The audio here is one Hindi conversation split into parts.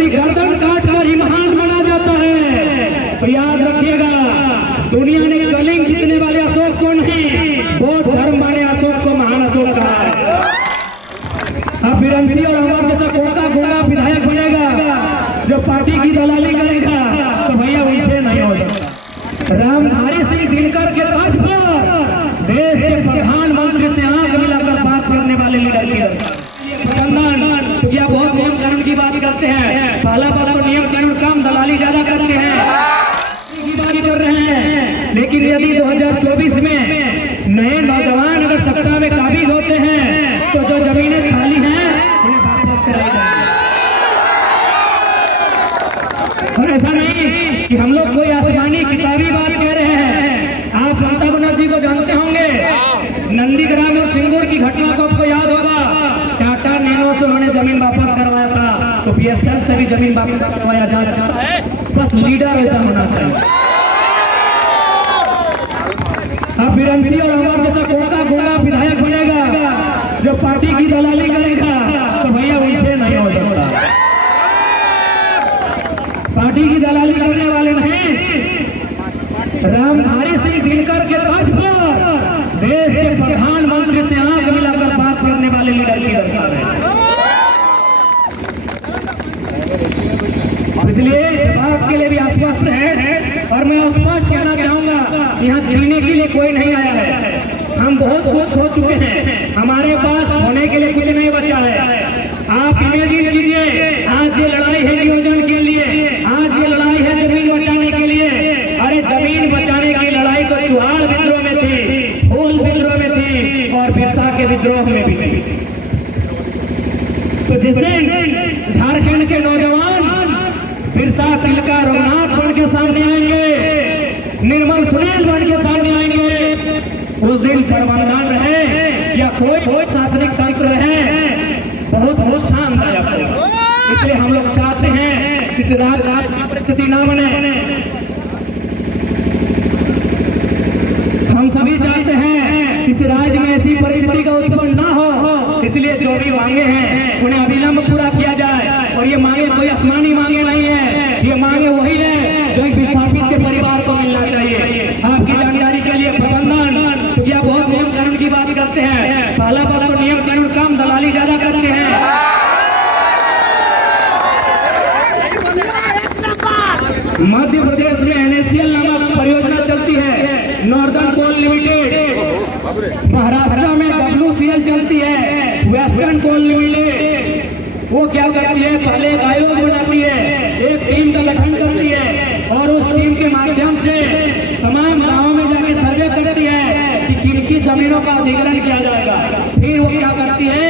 यदि गर्दन काट कर ही महान माना जाता है तो याद रखिएगा, दुनिया ने कलिंग जीतने वाले अशोक को नहीं, बौद्ध धर्म वाले अशोक को महान अशोक कहा है। अब बिरंसी और हमारे जैसा कोका घोड़ा विधायक बनेगा जो पार्टी की दलाली करेगा तो भैया उनसे नहीं हो सकता। रामधारी सिंह दिनकर के राज पर देश के प्रधानमंत्री से आंख मिलाकर बात करने वाले लीडर की या बहुत नियम कानून की बात करते हैं, पहला बात तो नियम कानून कम, दलाली ज्यादा करते हैं, बात कर रहे हैं। लेकिन यदि 2024 में नए नौजवान अगर सत्ता में काबिज होते हैं तो जो जमीनें खाली हैं उन्हें वापस कराई जाएगी। और ऐसा नहीं कि हम लोग कोई आसमानी किताबी बात कह रहे हैं। आप ममता बनर्जी को जानते होंगे, नंदीग्राम और सिंगूर की घटना को आपको याद होगा, टाटा नैनो से उन्होंने जमीन वापस करवाया था, तो बीएसएल से भी जमीन वापस करवाया जा सकता है, बस लीडर ऐसा होना चाहिए। अब बिरंसी और हमारे जैसा कोका घोड़ा विधायक बनेगा जो पार्टी की दलाली करेगा तो भैया उनसे नहीं हो सकता। पार्टी की दलाली करने वाले नहीं, रामधारी सिंह दिनकर के राज पर देश के प्रधानमंत्री से आंख मिलाकर बात करने वाले लीडर की दरकार है। इसलिए इस बात के लिए भी आश्वस्त है और मैं स्पष्ट कहना चाहूंगा, यहाँ जीने के लिए कोई नहीं आया है। हम बहुत कुछ हो चुके हैं, हमारे पास होने के लिए कुछ नहीं बचा है। आप इमेजिन कीजिए, आज ये लड़ाई है नियोजन के लिए, आज ये लड़ाई है जमीन बचाने के लिए। अरे जमीन बचाने की लड़ाई तो चुहार विद्रोह में थी, होल विद्रोह में थी और बिरसा के विद्रोह में भी थी। तो जिस दिन झारखंड के नौजवान बिरसा तिलका रघुनाथ बन के सामने आएंगे, निर्मल सुनील बन के सामने आएंगे, उस दिन परमानदान रहे या कोई शासनिक तंत्र रहे, बहुत शानदायक हो। इसलिए हम लोग चाहते हैं किसी राजनीतिक की परिस्थिति न बने। हम सभी चाहते हैं किसी राज्य में ऐसी परिस्थिति का उत्पन्न न हो। इसलिए जो भी मांगे हैं उन्हें अविलंब पूरा किया जाए। और ये मांगे कोई आसमानी मांगे नहीं है, ये मांगे वही है जो एक विस्थापित के परिवार को मिलना चाहिए। आपकी जानकारी के लिए प्रबंधन या बहुत नियम कानून की बात करते हैं, पहला बात तो नियम कानून कम, दलाली ज्यादा करते हैं। मध्य प्रदेश में NACL नामक परियोजना चलती है, नॉर्दर्न कोल लिमिटेड। महाराष्ट्र में WCL चलती है, वेस्टर्न कोल लिमिटेड। वो क्या करती है, पहले एक आयोग बनाती है, एक टीम का गठन करती है और उस टीम के माध्यम से तमाम गांवों में जाके सर्वे करती है कि किनकी जमीनों का अधिग्रहण किया जाएगा। फिर वो क्या करती है,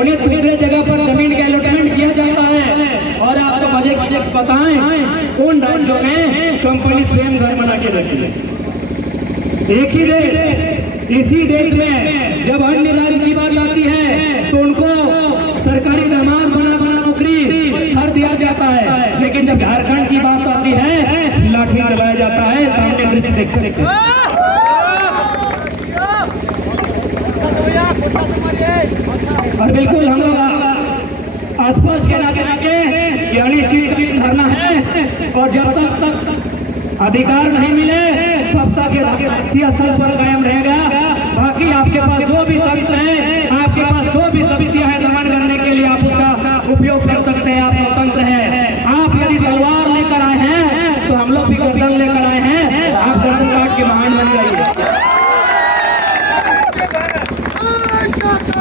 उन्हें दूसरे जगह पर जमीन का अलॉटमेंट किया जाता है। और आपको बजट बताएं उन राज्यों में कंपनी स्वयं घर बना के रखती है। एक ही देश, इसी देश में जब अन्य राज्य की बात आती है तो उनको सरकारी दामाद बना नौकरी हर दिया जाता है, लेकिन जब झारखंड की बात आती है लाठी चलाया जाता है। सामने दृश्य देख सकते हैं। और बिल्कुल हम लोग स्पष्ट कहना चाहेंगे कि अनिश्चित धरना है और जब तक अधिकार नहीं मिले तब तक ये स्थल पर कायम रहेगा। बाकी आपके पास जो भी तंत्र है, आपके पास जो भी शक्तियां है दमन करने के लिए, आप उसका उपयोग कर सकते हैं। आप स्वतंत्र हैं। आप यदि तलवार लेकर आए हैं तो हम लोग भी गर्दन लेकर आए हैं। आप गर्दन काट के महान बन जाइए।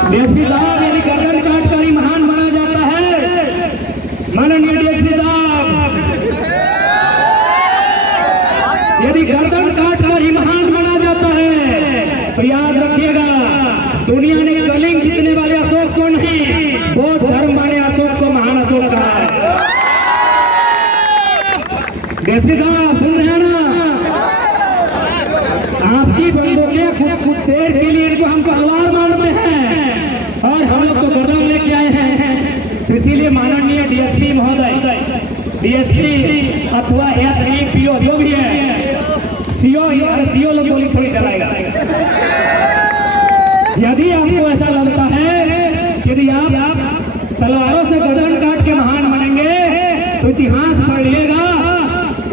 डीएसपी साहब, यदि गर्दन काट कर ही महान बना जाता है, माननीय डीएसपी साहब, यदि गर्दन काट कर ही महान बना जाता है तो याद रखिएगा, दुनिया ने कलिंग जीतने वाले अशोक को नहीं, बौद्ध धर्म वाले अशोक को महान अशोक कहा है। डीएसपी साहब सुन रहे हैं ना, आपकी बंदूकें कुछ देर के लिए इनको हम तलवार मारते हैं और हम लोग तो गर्दन लेके आए हैं। तो इसीलिए माननीय डीएसपी महोदय, डीएसपी अथवा SPO जो भी है, CO लोग गोली थोड़ी चलाएगा। यदि आपको ऐसा लगता है, यदि आप तलवारों से गर्दन काट के महान बनेंगे तो इतिहास पढ़िएगा,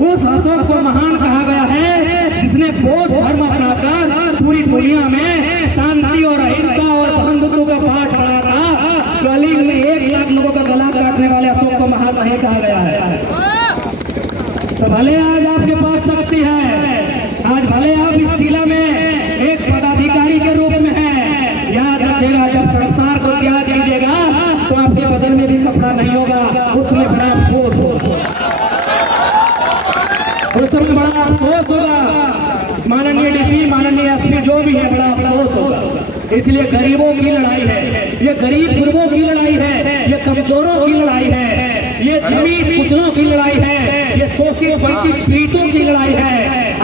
उस अशोक को महान कहा गया है जिसने बौद्ध धर्म अपनाकर पूरी दुनिया में शांति और अहिंसा और बंधुत्व का पाठ पढ़ा था। कलिंग में 1 लाख लोगों का गला काटने वाले अशोक को महान नहीं कहा गया है। तो भले आज आपके पास शक्ति है, आज भले आप इस जिला में एक पदाधिकारी के रूप में हैं, याद रखिएगा जब संसार को त्याग कीजिएगा तो आपके बदन में भी कपड़ा नहीं होगा, उसमें बड़ा अफसोस होगा, उसमें बड़ा अफसोस होगा। माननीय डीसी, माननीय एसपी जो भी है, बड़ा अफसोस होगा। इसलिए गरीबों की लड़ाई है, ये गरीब गुरबों की लड़ाई है, ये कमजोरों की लड़ाई है, ये जमीन कुचलों की लड़ाई है, ये शोषित वंचित पीड़ितों की लड़ाई है।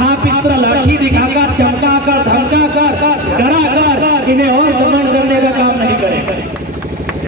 आप इस तरह लाठी दिखाकर, चमकाकर, धमकाकर, डराकर इन्हें और दमन करने का काम नहीं करें।